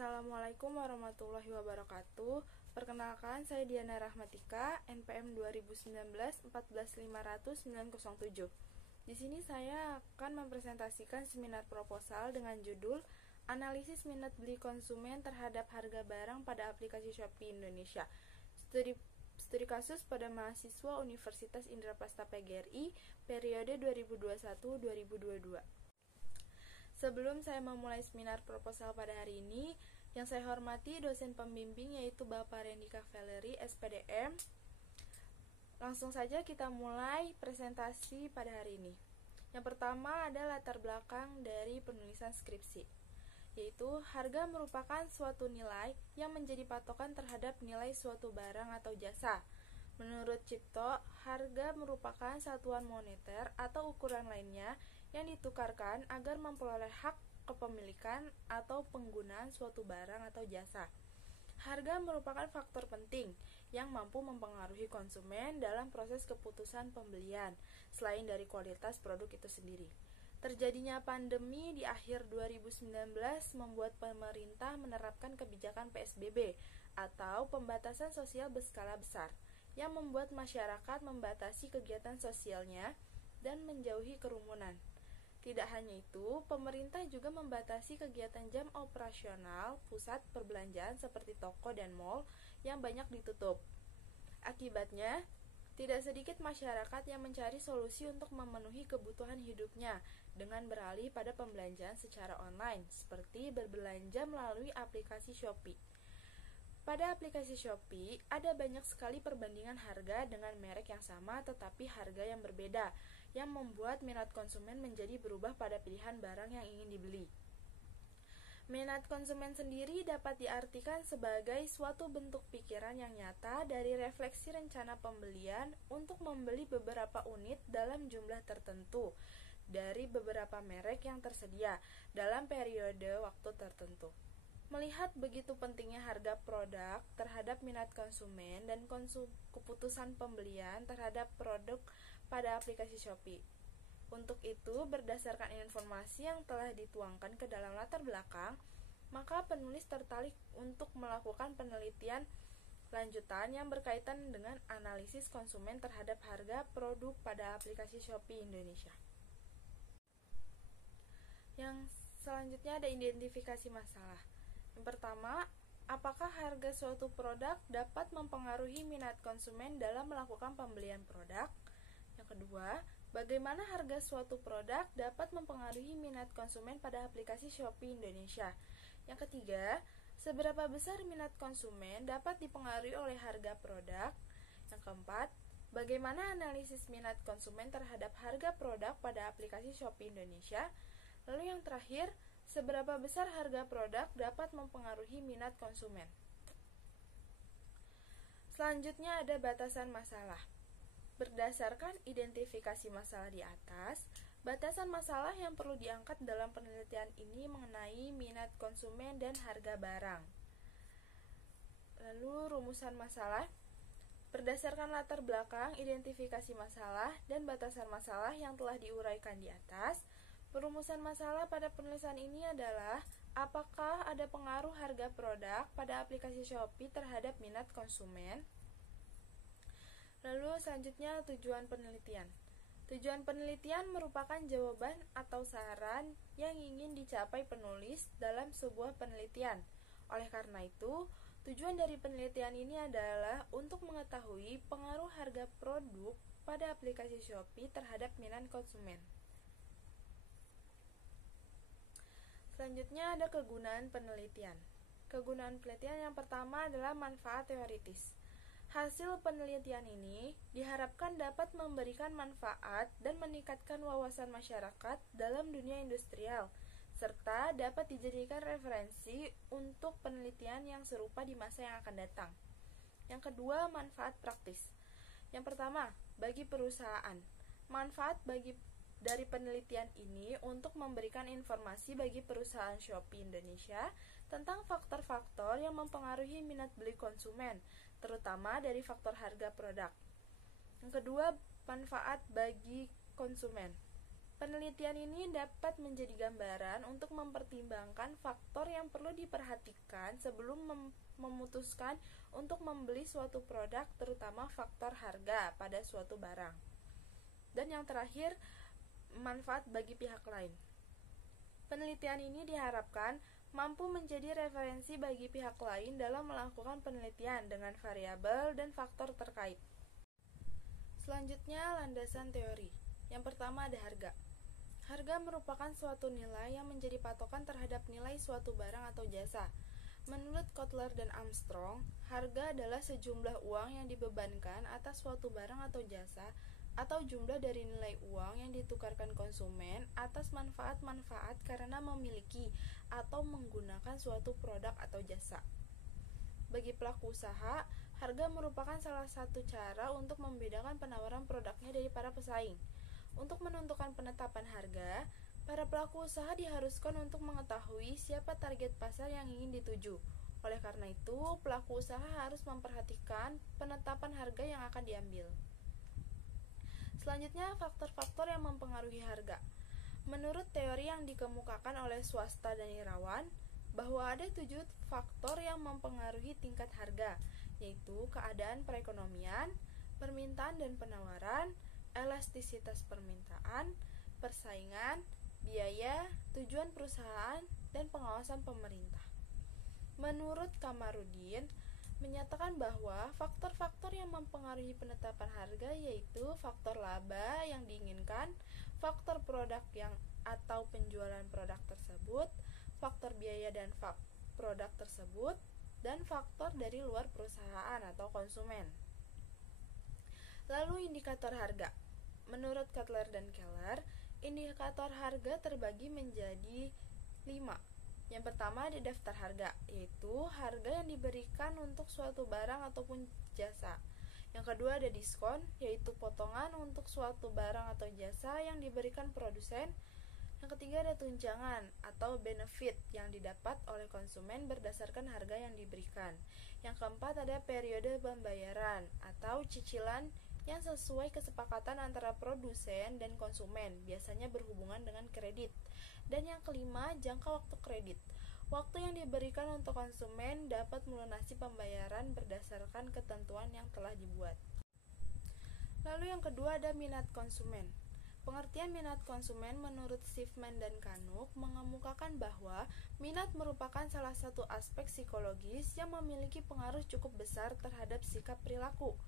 Assalamualaikum warahmatullahi wabarakatuh. Perkenalkan, saya Diana Rahmatika, NPM 2019-14500-907. Di sini saya akan mempresentasikan seminar proposal dengan judul Analisis Minat Beli Konsumen Terhadap Harga Barang pada Aplikasi Shopee Indonesia. Studi kasus pada mahasiswa Universitas Indraprasta PGRI periode 2021-2022. Sebelum saya memulai seminar proposal pada hari ini, yang saya hormati dosen pembimbing yaitu Bapak Rendika Valery, SPDM. Langsung saja kita mulai presentasi pada hari ini. Yang pertama adalah latar belakang dari penulisan skripsi, yaitu harga merupakan suatu nilai yang menjadi patokan terhadap nilai suatu barang atau jasa. Menurut Cipto, harga merupakan satuan moneter atau ukuran lainnya yang ditukarkan agar memperoleh hak kepemilikan atau penggunaan suatu barang atau jasa. Harga merupakan faktor penting yang mampu mempengaruhi konsumen dalam proses keputusan pembelian, selain dari kualitas produk itu sendiri. Terjadinya pandemi di akhir 2019 membuat pemerintah menerapkan kebijakan PSBB atau pembatasan sosial berskala besar, yang membuat masyarakat membatasi kegiatan sosialnya dan menjauhi kerumunan. Tidak hanya itu, pemerintah juga membatasi kegiatan jam operasional pusat perbelanjaan seperti toko dan mal yang banyak ditutup. Akibatnya, tidak sedikit masyarakat yang mencari solusi untuk memenuhi kebutuhan hidupnya dengan beralih pada pembelanjaan secara online, seperti berbelanja melalui aplikasi Shopee. Pada aplikasi Shopee, ada banyak sekali perbandingan harga dengan merek yang sama tetapi harga yang berbeda, yang membuat minat konsumen menjadi berubah pada pilihan barang yang ingin dibeli. Minat konsumen sendiri dapat diartikan sebagai suatu bentuk pikiran yang nyata dari refleksi rencana pembelian untuk membeli beberapa unit dalam jumlah tertentu dari beberapa merek yang tersedia dalam periode waktu tertentu. Melihat begitu pentingnya harga produk terhadap minat konsumen dan keputusan pembelian terhadap produk pada aplikasi Shopee. Untuk itu, berdasarkan informasi yang telah dituangkan ke dalam latar belakang, maka penulis tertarik untuk melakukan penelitian lanjutan yang berkaitan dengan analisis konsumen terhadap harga produk pada aplikasi Shopee Indonesia. Yang selanjutnya ada identifikasi masalah. Yang pertama, apakah harga suatu produk dapat mempengaruhi minat konsumen dalam melakukan pembelian produk? Yang kedua, bagaimana harga suatu produk dapat mempengaruhi minat konsumen pada aplikasi Shopee Indonesia? Yang ketiga, seberapa besar minat konsumen dapat dipengaruhi oleh harga produk? Yang keempat, bagaimana analisis minat konsumen terhadap harga produk pada aplikasi Shopee Indonesia? Lalu yang terakhir, seberapa besar harga produk dapat mempengaruhi minat konsumen? Selanjutnya ada batasan masalah. Berdasarkan identifikasi masalah di atas, batasan masalah yang perlu diangkat dalam penelitian ini mengenai minat konsumen dan harga barang. Lalu rumusan masalah. Berdasarkan latar belakang, identifikasi masalah, dan batasan masalah yang telah diuraikan di atas, perumusan masalah pada penulisan ini adalah apakah ada pengaruh harga produk pada aplikasi Shopee terhadap minat konsumen. Lalu selanjutnya tujuan penelitian. Tujuan penelitian merupakan jawaban atau saran yang ingin dicapai penulis dalam sebuah penelitian. Oleh karena itu, tujuan dari penelitian ini adalah untuk mengetahui pengaruh harga produk pada aplikasi Shopee terhadap minat konsumen. Selanjutnya ada kegunaan penelitian. Kegunaan penelitian yang pertama adalah manfaat teoritis. Hasil penelitian ini diharapkan dapat memberikan manfaat dan meningkatkan wawasan masyarakat dalam dunia industrial, serta dapat dijadikan referensi untuk penelitian yang serupa di masa yang akan datang. Yang kedua, manfaat praktis. Yang pertama, bagi perusahaan. Manfaat dari penelitian ini untuk memberikan informasi bagi perusahaan Shopee Indonesia tentang faktor-faktor yang mempengaruhi minat beli konsumen, terutama dari faktor harga produk. Yang kedua, manfaat bagi konsumen. Penelitian ini dapat menjadi gambaran untuk mempertimbangkan faktor yang perlu diperhatikan sebelum memutuskan untuk membeli suatu produk, terutama faktor harga pada suatu barang. Dan yang terakhir, manfaat bagi pihak lain. Penelitian ini diharapkan mampu menjadi referensi bagi pihak lain dalam melakukan penelitian dengan variabel dan faktor terkait. Selanjutnya, landasan teori. Yang pertama ada harga. Harga merupakan suatu nilai yang menjadi patokan terhadap nilai suatu barang atau jasa. Menurut Kotler dan Armstrong, harga adalah sejumlah uang yang dibebankan atas suatu barang atau jasa, atau jumlah dari nilai uang yang ditukarkan konsumen atas manfaat-manfaat karena memiliki atau menggunakan suatu produk atau jasa. Bagi pelaku usaha, harga merupakan salah satu cara untuk membedakan penawaran produknya dari para pesaing. Untuk menentukan penetapan harga, para pelaku usaha diharuskan untuk mengetahui siapa target pasar yang ingin dituju. Oleh karena itu, pelaku usaha harus memperhatikan penetapan harga yang akan diambil. Selanjutnya, faktor-faktor yang mempengaruhi harga. Menurut teori yang dikemukakan oleh Swasta dan Irawan, bahwa ada 7 faktor yang mempengaruhi tingkat harga, yaitu keadaan perekonomian, permintaan dan penawaran, elastisitas permintaan, persaingan, biaya, tujuan perusahaan, dan pengawasan pemerintah. Menurut Kamarudin, menyatakan bahwa faktor-faktor yang mempengaruhi penetapan harga yaitu faktor laba yang diinginkan, faktor produk yang atau penjualan produk tersebut, faktor biaya dan produk tersebut, dan faktor dari luar perusahaan atau konsumen. Lalu indikator harga. Menurut Kotler dan Keller, indikator harga terbagi menjadi 5. Yang pertama ada daftar harga, yaitu harga yang diberikan untuk suatu barang ataupun jasa. Yang kedua ada diskon, yaitu potongan untuk suatu barang atau jasa yang diberikan produsen. Yang ketiga ada tunjangan atau benefit yang didapat oleh konsumen berdasarkan harga yang diberikan. Yang keempat ada periode pembayaran atau cicilan yang sesuai kesepakatan antara produsen dan konsumen, biasanya berhubungan dengan kredit. Dan yang kelima, jangka waktu kredit. Waktu yang diberikan untuk konsumen dapat melunasi pembayaran berdasarkan ketentuan yang telah dibuat. Lalu yang kedua ada minat konsumen. Pengertian minat konsumen menurut Schiffman dan Kanuk mengemukakan bahwa minat merupakan salah satu aspek psikologis yang memiliki pengaruh cukup besar terhadap sikap perilaku.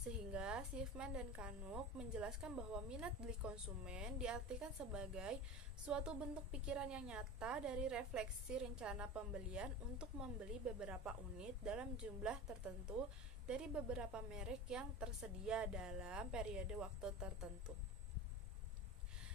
Sehingga Schiffman dan Kanuk menjelaskan bahwa minat beli konsumen diartikan sebagai suatu bentuk pikiran yang nyata dari refleksi rencana pembelian untuk membeli beberapa unit dalam jumlah tertentu dari beberapa merek yang tersedia dalam periode waktu tertentu.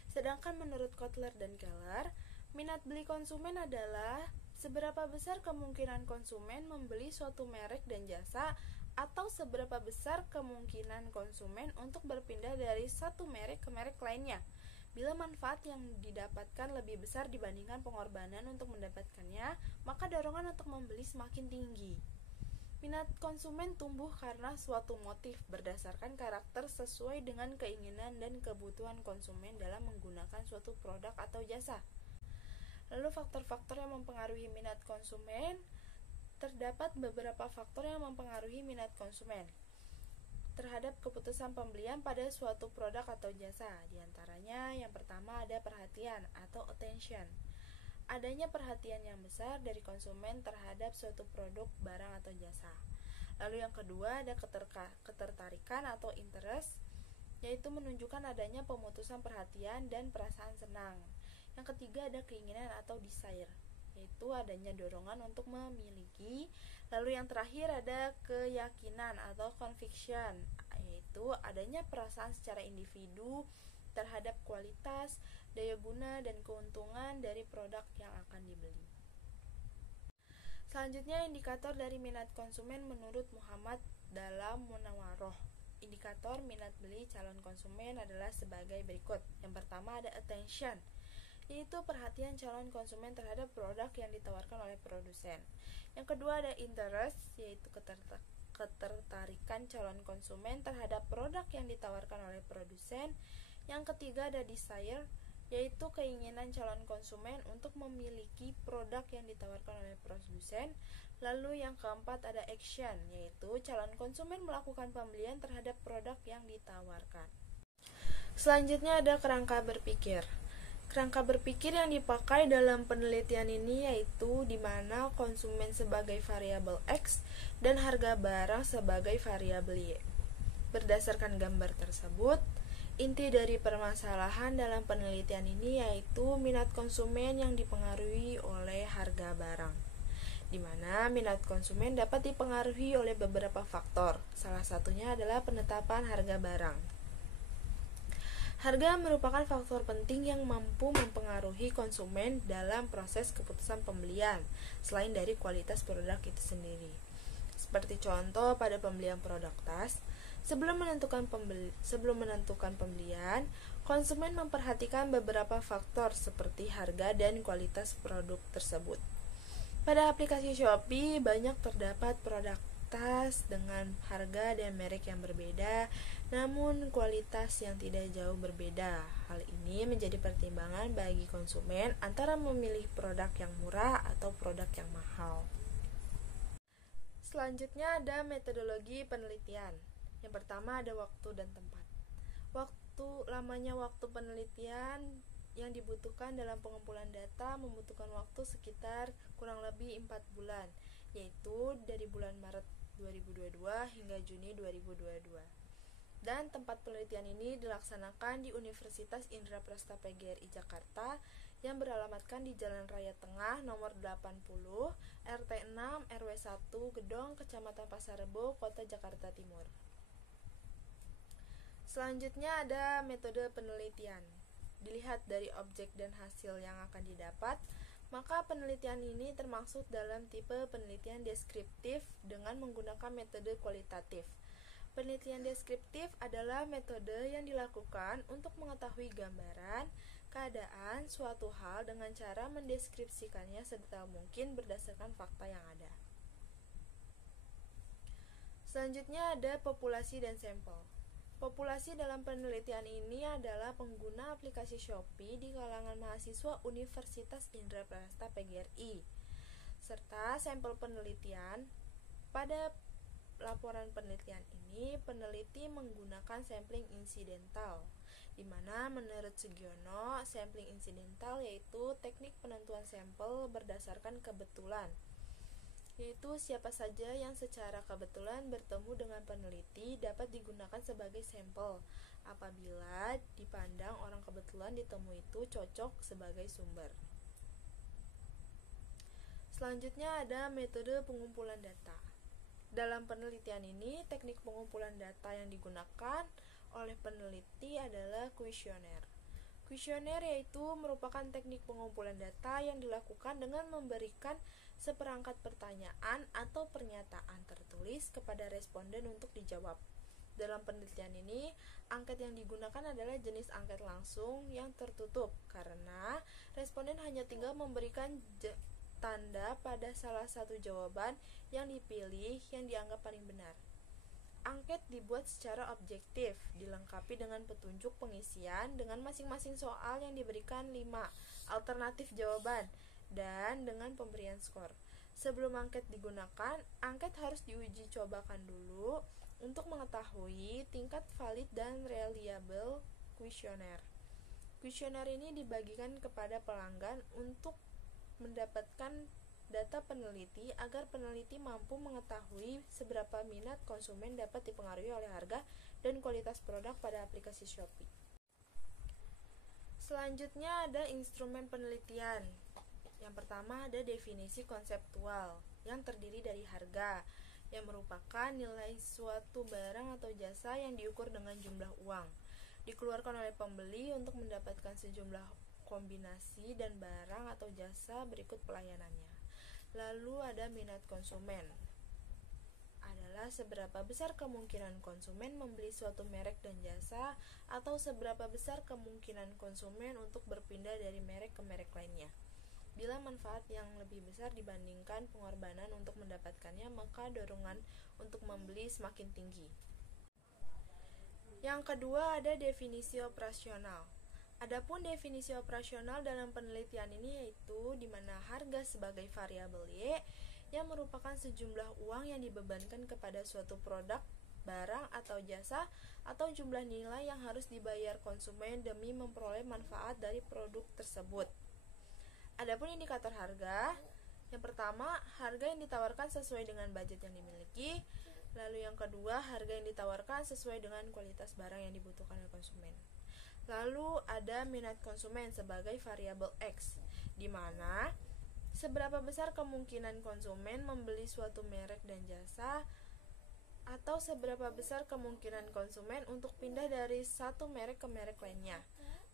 Sedangkan menurut Kotler dan Keller, minat beli konsumen adalah seberapa besar kemungkinan konsumen membeli suatu merek dan jasa atau seberapa besar kemungkinan konsumen untuk berpindah dari satu merek ke merek lainnya. Bila manfaat yang didapatkan lebih besar dibandingkan pengorbanan untuk mendapatkannya, maka dorongan untuk membeli semakin tinggi. Minat konsumen tumbuh karena suatu motif berdasarkan karakter sesuai dengan keinginan dan kebutuhan konsumen dalam menggunakan suatu produk atau jasa. Lalu faktor-faktor yang mempengaruhi minat konsumen. Terdapat beberapa faktor yang mempengaruhi minat konsumen terhadap keputusan pembelian pada suatu produk atau jasa. Di antaranya yang pertama ada perhatian atau attention. Adanya perhatian yang besar dari konsumen terhadap suatu produk, barang, atau jasa. Lalu yang kedua ada ketertarikan atau interest, yaitu menunjukkan adanya pemutusan perhatian dan perasaan senang. Yang ketiga ada keinginan atau desire, yaitu adanya dorongan untuk memiliki. Lalu yang terakhir ada keyakinan atau conviction, yaitu adanya perasaan secara individu terhadap kualitas, daya guna, dan keuntungan dari produk yang akan dibeli. Selanjutnya, indikator dari minat konsumen menurut Muhammad dalam Munawaroh. Indikator minat beli calon konsumen adalah sebagai berikut. Yang pertama ada attention, yaitu perhatian calon konsumen terhadap produk yang ditawarkan oleh produsen. Yang kedua ada interest, yaitu ketertarikan calon konsumen terhadap produk yang ditawarkan oleh produsen. Yang ketiga ada desire, yaitu keinginan calon konsumen untuk memiliki produk yang ditawarkan oleh produsen. Lalu yang keempat ada action, yaitu calon konsumen melakukan pembelian terhadap produk yang ditawarkan. Selanjutnya ada kerangka berpikir. Kerangka berpikir yang dipakai dalam penelitian ini yaitu di mana konsumen sebagai variabel X dan harga barang sebagai variabel Y. Berdasarkan gambar tersebut, inti dari permasalahan dalam penelitian ini yaitu minat konsumen yang dipengaruhi oleh harga barang, di mana minat konsumen dapat dipengaruhi oleh beberapa faktor. Salah satunya adalah penetapan harga barang. Harga merupakan faktor penting yang mampu mempengaruhi konsumen dalam proses keputusan pembelian, selain dari kualitas produk itu sendiri. Seperti contoh pada pembelian produk tas, sebelum menentukan pembelian, konsumen memperhatikan beberapa faktor seperti harga dan kualitas produk tersebut. Pada aplikasi Shopee, banyak terdapat produk tas dengan harga dan merek yang berbeda, namun kualitas yang tidak jauh berbeda. Hal ini menjadi pertimbangan bagi konsumen antara memilih produk yang murah atau produk yang mahal. Selanjutnya ada metodologi penelitian. Yang pertama ada waktu dan tempat. Lamanya waktu penelitian yang dibutuhkan dalam pengumpulan data membutuhkan waktu sekitar kurang lebih 4 bulan, yaitu dari bulan Maret 2022 hingga Juni 2022. Dan tempat penelitian ini dilaksanakan di Universitas Indraprasta PGRI Jakarta yang beralamatkan di Jalan Raya Tengah nomor 80, RT 6, RW 1, Gedong, Kecamatan Pasar Rebo, Kota Jakarta Timur. Selanjutnya ada metode penelitian. Dilihat dari objek dan hasil yang akan didapat, maka penelitian ini termasuk dalam tipe penelitian deskriptif dengan menggunakan metode kualitatif. Penelitian deskriptif adalah metode yang dilakukan untuk mengetahui gambaran, keadaan suatu hal dengan cara mendeskripsikannya sedetail mungkin berdasarkan fakta yang ada. Selanjutnya ada populasi dan sampel. Populasi dalam penelitian ini adalah pengguna aplikasi Shopee di kalangan mahasiswa Universitas Indraprasta PGRI, serta sampel penelitian. Pada laporan penelitian ini, peneliti menggunakan sampling insidental, di mana menurut Sugiono, sampling insidental yaitu teknik penentuan sampel berdasarkan kebetulan, yaitu siapa saja yang secara kebetulan bertemu dengan peneliti dapat digunakan sebagai sampel apabila dipandang orang kebetulan ditemui itu cocok sebagai sumber. Selanjutnya ada metode pengumpulan data. Dalam penelitian ini, teknik pengumpulan data yang digunakan oleh peneliti adalah kuesioner. Kuesioner yaitu merupakan teknik pengumpulan data yang dilakukan dengan memberikan seperangkat pertanyaan atau pernyataan tertulis kepada responden untuk dijawab. Dalam penelitian ini, angket yang digunakan adalah jenis angket langsung yang tertutup karena responden hanya tinggal memberikan tanda pada salah satu jawaban yang dipilih yang dianggap paling benar. Angket dibuat secara objektif, dilengkapi dengan petunjuk pengisian dengan masing-masing soal yang diberikan 5 alternatif jawaban dan dengan pemberian skor. Sebelum angket digunakan, angket harus diuji cobakan dulu untuk mengetahui tingkat valid dan reliable kuesioner. Kuesioner ini dibagikan kepada pelanggan untuk mendapatkan data peneliti agar peneliti mampu mengetahui seberapa minat konsumen dapat dipengaruhi oleh harga dan kualitas produk pada aplikasi Shopee. Selanjutnya ada instrumen penelitian. Yang pertama ada definisi konseptual yang terdiri dari harga, yang merupakan nilai suatu barang atau jasa yang diukur dengan jumlah uang, dikeluarkan oleh pembeli untuk mendapatkan sejumlah kombinasi dan barang atau jasa berikut pelayanannya. Lalu ada minat konsumen. Adalah seberapa besar kemungkinan konsumen membeli suatu merek dan jasa atau seberapa besar kemungkinan konsumen untuk berpindah dari merek ke merek lainnya. Bila manfaat yang lebih besar dibandingkan pengorbanan untuk mendapatkannya, maka dorongan untuk membeli semakin tinggi. Yang kedua ada definisi operasional. Adapun definisi operasional dalam penelitian ini yaitu di mana harga sebagai variabel Y yang merupakan sejumlah uang yang dibebankan kepada suatu produk, barang atau jasa atau jumlah nilai yang harus dibayar konsumen demi memperoleh manfaat dari produk tersebut. Adapun indikator harga, yang pertama, harga yang ditawarkan sesuai dengan budget yang dimiliki. Lalu yang kedua, harga yang ditawarkan sesuai dengan kualitas barang yang dibutuhkan oleh konsumen. Lalu ada minat konsumen sebagai variabel X, di mana seberapa besar kemungkinan konsumen membeli suatu merek dan jasa, atau seberapa besar kemungkinan konsumen untuk pindah dari satu merek ke merek lainnya.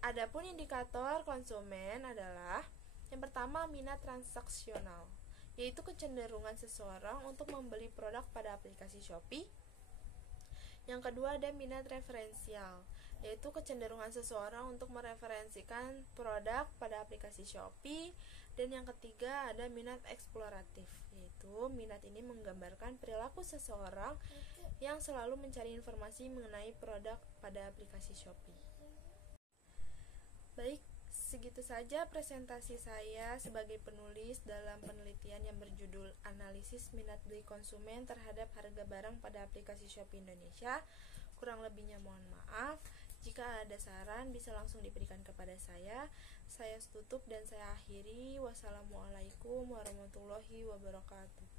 Adapun indikator konsumen adalah yang pertama, minat transaksional, yaitu kecenderungan seseorang untuk membeli produk pada aplikasi Shopee. Yang kedua ada minat referensial, yaitu kecenderungan seseorang untuk mereferensikan produk pada aplikasi Shopee. Dan yang ketiga ada minat eksploratif, yaitu minat ini menggambarkan perilaku seseorang yang selalu mencari informasi mengenai produk pada aplikasi Shopee. Baik, segitu saja presentasi saya sebagai penulis dalam penelitian yang berjudul Analisis Minat Beli Konsumen Terhadap Harga Barang pada Aplikasi Shopee Indonesia. Kurang lebihnya mohon maaf. Jika ada saran bisa langsung diberikan kepada saya. Saya tutup dan saya akhiri. Wassalamualaikum warahmatullahi wabarakatuh.